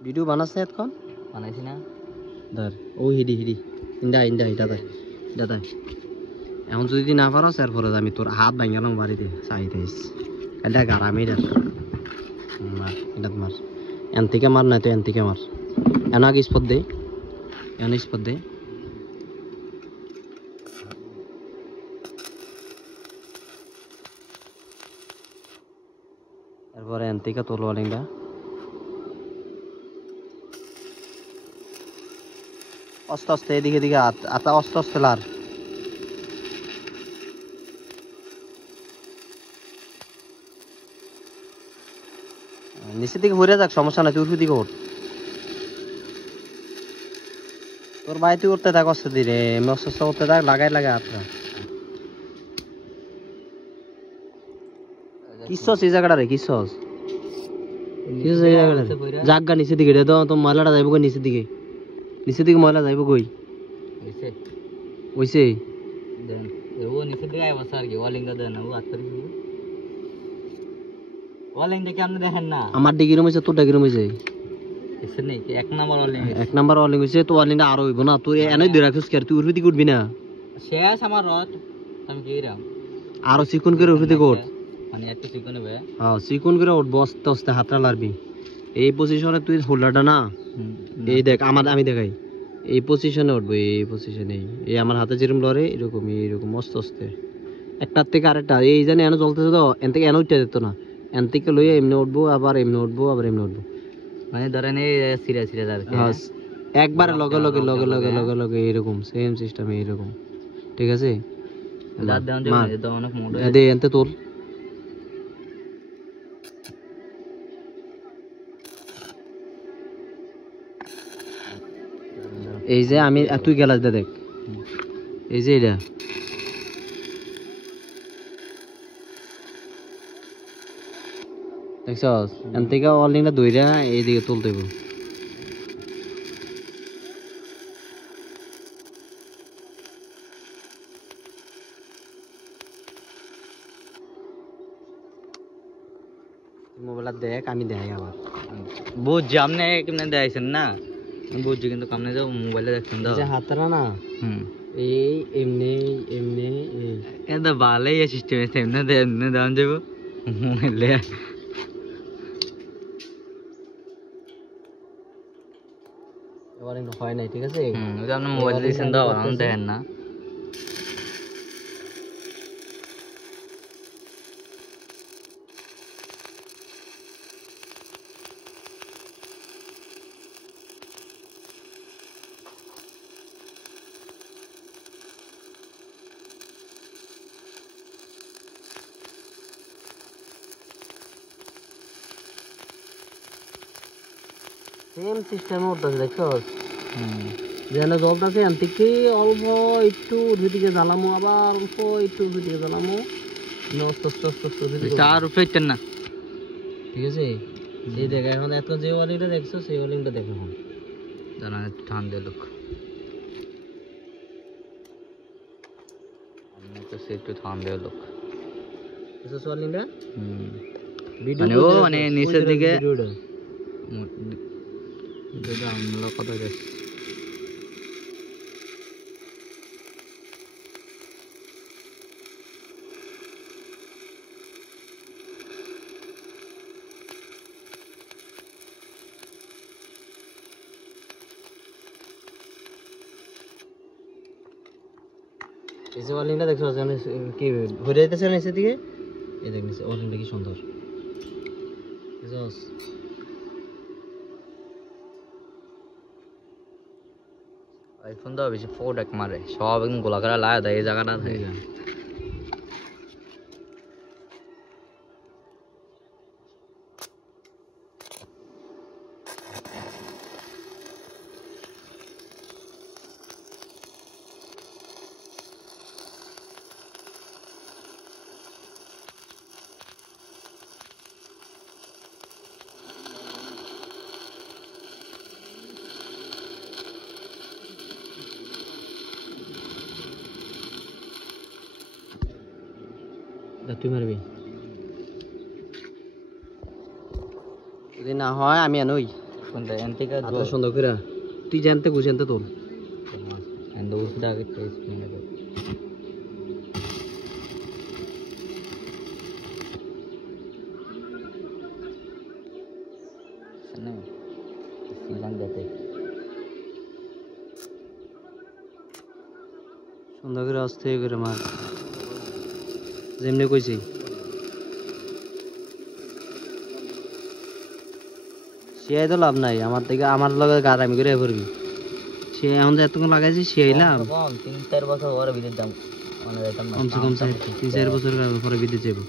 Video বানাস না এখন বানাইছি না ধর ও হিডি ইন্দা দাদা এখন যদি না পারো এরপরে আমি তোর হাত ভাঙালাম বাড়িতে চাইতেইস এটা গারামি রে মার এটা মার এন থেকে মার না তো এন থেকে মার এন আগে স্পট দে এরপরে এন থেকে তোর ওয়ালিংটা আস্তে আস্তে এদিকে আতা আস্তে আস্তে লার নিচের দিকে ঘুরে যাক সমস্যা নাই তুই উঠে দিকে ওঠ তোর ভাই তুই উঠতে থাক অস্তে ধীরে অস্তে উঠতে থাক লাগাই হাতটা কিসস এই জায়গাটা রে কিসস এই জায়গাটা জাগা নিচের দিকে রে তো ময়লাটা যাইব কই নিচের দিকে ময়লা যাইব কই ওইছে দেন ও নিচে দিয়ে আইবা স্যার কি ওয়ালিংটা দেন ও আত্তরি ওয়ালিংটা কি আপনি দেখেন না আমার দিকে রুম হইছে তোরটা কি রুম হইছে এসে নেই এক নাম্বার ওয়ালিং হইছে তো ওয়ালিংটা আরো হইব না তুই এনই ধরে রাখিস কি আর তুই উঠবি উঠবি না শেষ আমার রড আমি কি রাম আরো চিকন করে উঠবি কোট মানে একটু চিকন হবে হ্যাঁ চিকন করে উঠবো আস্তে আস্তে হাতটা লারবি এই পজিশনে তুই হোল্ডারটা না এই দেখ আমি দেখাই এই পজিশনে উঠবো এই পজিশনে এই আমার হাতে যেরকম লড়ে এরকম আস্তে আস্তে একটার থেকে আরেকটা এই জানি এনে চলতেছে তো এন থেকে এনে উঠতে যেত না এন থেকে লইয়া এমনি উঠবো আবার এমনি উঠবো মানে ধরেন এই সিরা আর কি একবারে লগে এরকম সেম সিস্টেম এরকম ঠিক আছে দাঁত দেন যে অনেক মোটা দে এনতে তোল এই যে আমি তুই গেলাস দে দেখ এই যে এটা দেখছস এন থেকে ওয়ালিংটা দইরা এইদিকে তুলতে হইব মোবাইল দেখ আমি দেখাই আবার বুঝছি আপনি কেমনে দেখাইছেন না বুঝছি কিন্তু আপনি তো মোবাইলে দেখছেন তো হাতটা না এই এমনি এটা ভালোই সিস্টেম আছে এমনি দেওয়া যাবো মোবাইলে হয় নাই ঠিক আছে আপনি মোবাইলে দিয়েছেন তো দেখেন না সেম সিস্টেমে উঠতেছে দেখছস যেন জলটাছে এন থেকে অল্প একটু দুদিকে জ্বালামো আবার অল্প একটু দুদিকে জ্বালামো চার উপরে না ঠিক আছে এই দেখ এখন এত যে ওয়ালিংটা দেখছো সেই ওয়ালিংটা দেখো জানা ঠান্ডা লোক আমি তো সে একটু ঠান্ডা লোক দেখছো ওয়ালিংটা মানে ও মানে নিচের দিকে আমরা কথা গেছি এই যে ওয়ালিংটা দেখছো কি ঘুরে যাইতেছে নিচের দিকে এই দেখ নিচে ওয়ালিংটা কি সুন্দর আইফোন তো বেশি ফোটাক মারে সব একদম গোলাকার লাগা দেয় এই জায়গাটা থেকে তুই মারবি যদি না হয় আমি আনই কোনটা এন্টিকা হাতটা সুন্দর করে তুই জানতে গুছানতে তোর এন্ড উঠটা আগে টেস্ট করে দাও না সিলান দিতে সুন্দর করে আস্তে করে মার যেমনি কইছি শিয়াই তো লাভ নাই আমার থেকে আমার লগে গারামি করে করবি সে এখন যে এতক্ষণ লাগাইছি শিয়াইলাম কম 3-4 বছর পরে বিদেশ যাম অনেক যাইতাম না কমসে কম 3-4 বছর পরে বিদেশ যাবো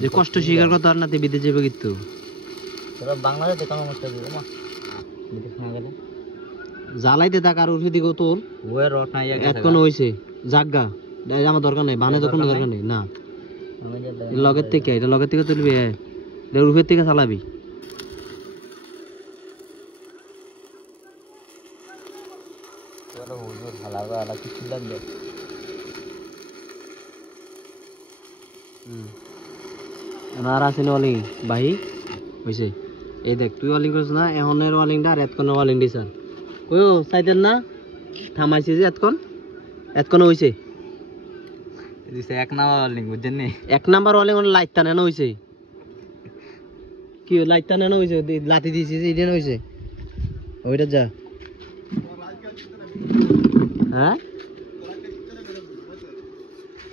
যে কষ্ট স্বীকার করতে আর না তুই বিদেশ যাবো কিন্তু তোরা বাংলাদেশে কেন মত দিবি মা বিদেশ না গেলে জ্বালাইতে থাক আর উঠে দিগো তোর ওয়ে রট নাই এতক্ষণ হইছে জাগা আমার দরকার নেই বানে দরকার নেই না লগের থেকে এটা লগের থেকে তুলবি রুফের থেকে চালাবি তোরা হুজুর হালাগা আলা কিছু লাগবে আর আসেনি ওয়ালিং ভাই হইছে এই দেখ তুই ওয়ালিং করিস না এখনের ওয়ালিংটা আর এতক্ষণের ওয়ালিং দিস আর কইও চাইতেন না থামাইছে যে এতক্ষণ হইছে দিছে এক নাম্বার লিঙ্ক বুঝছেন নি এক নাম্বার ওয়ালিং লাইটটা নেন হইছে কি লাইটটা নেন হইছে লাতি দিয়েছি যে ইডেন হইছে ওইটা যা হ্যাঁ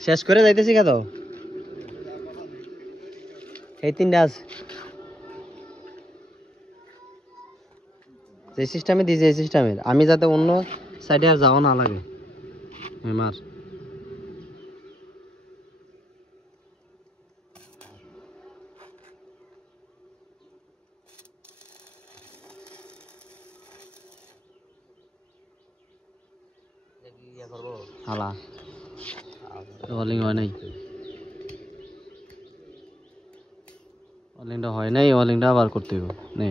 শেষ করে যাইতেছি কেন এই তিনটা আছে যে সিস্টেমে দিয়েছে এই সিস্টেমের আমি যাতে অন্য সাইডে আর যাওয়া না লাগে মার হালা ওয়ালিং হয় নাই ওয়ালিংটা হয় নাই ওয়ালিংটা আবার করতে হবে নে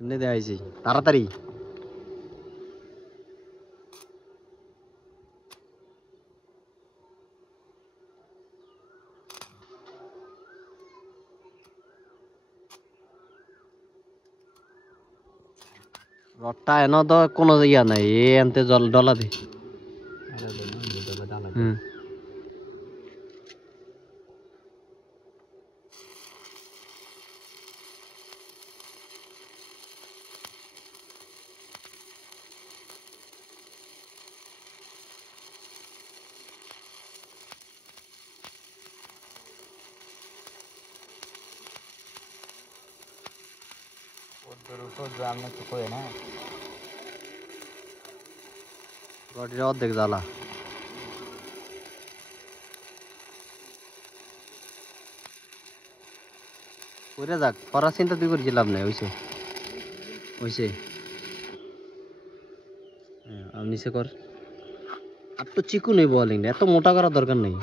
এমনি দেখাইছি তাড়াতাড়ি রডটা এনে তো কোনো ইয়া নাই এ আনতে জল ডলা দে হুম 200 গ্রাম না কিছু হয় না রডের অর্ধেক জ্বালা করে যাক করার চিন্তা তুই করেছি লাভ নাই হইছে হইছে আর নিচে কর আর তো চিকুন হইব ওয়ালিংটা এত মোটা করার দরকার নেই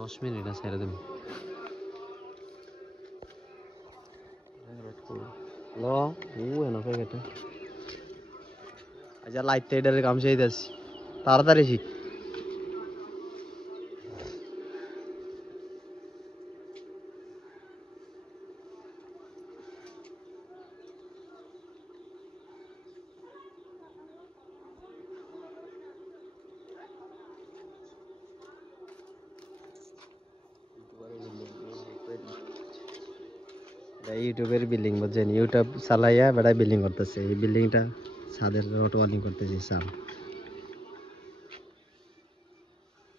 দশ মিনিট ছেড়ে দেব আচ্ছা লাইট টাইডারের কাম সেই দিচ্ছি তাড়াতাড়ি শিখ ইউটিউবের বিল্ডিং বুঝছেন ইউটিউব চালাইয়া বেড়ায় বিল্ডিং করতেছে এই বিল্ডিংটা ছাদের রড ওয়ালিং করতেছে সাম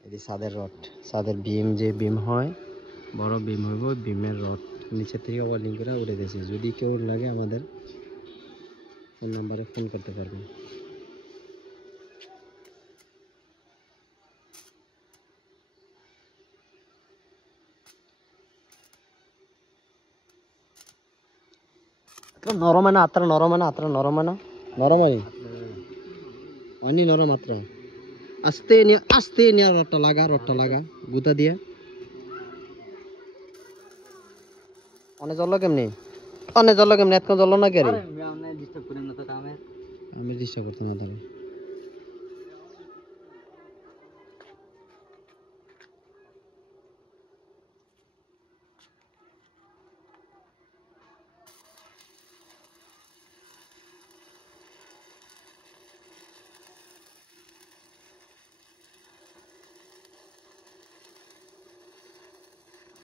এই ছাদের রড, ছাদের বিম, যে বিম হয় বড় বিম হইব, বিমের রড নিচে থেকে ওয়ার্নিং করে উড়ে দিয়েছি। যদি কেউ লাগে আমাদের ফোন নাম্বারে ফোন করতে পারবেন। নরম না আত্রা, নরম না আত্রা, নরম না নরম হয় অনি নরম মাত্র। আস্তে নিয়ে রডটা লাগা গুতা দিয়া। অনেক জ্বললো কেমনি, এতক্ষণ জ্বললো না কে রে? ডিস্টার্ব করেন না তো কামে। আমি ডিস্টার্ব করতে না তাহলে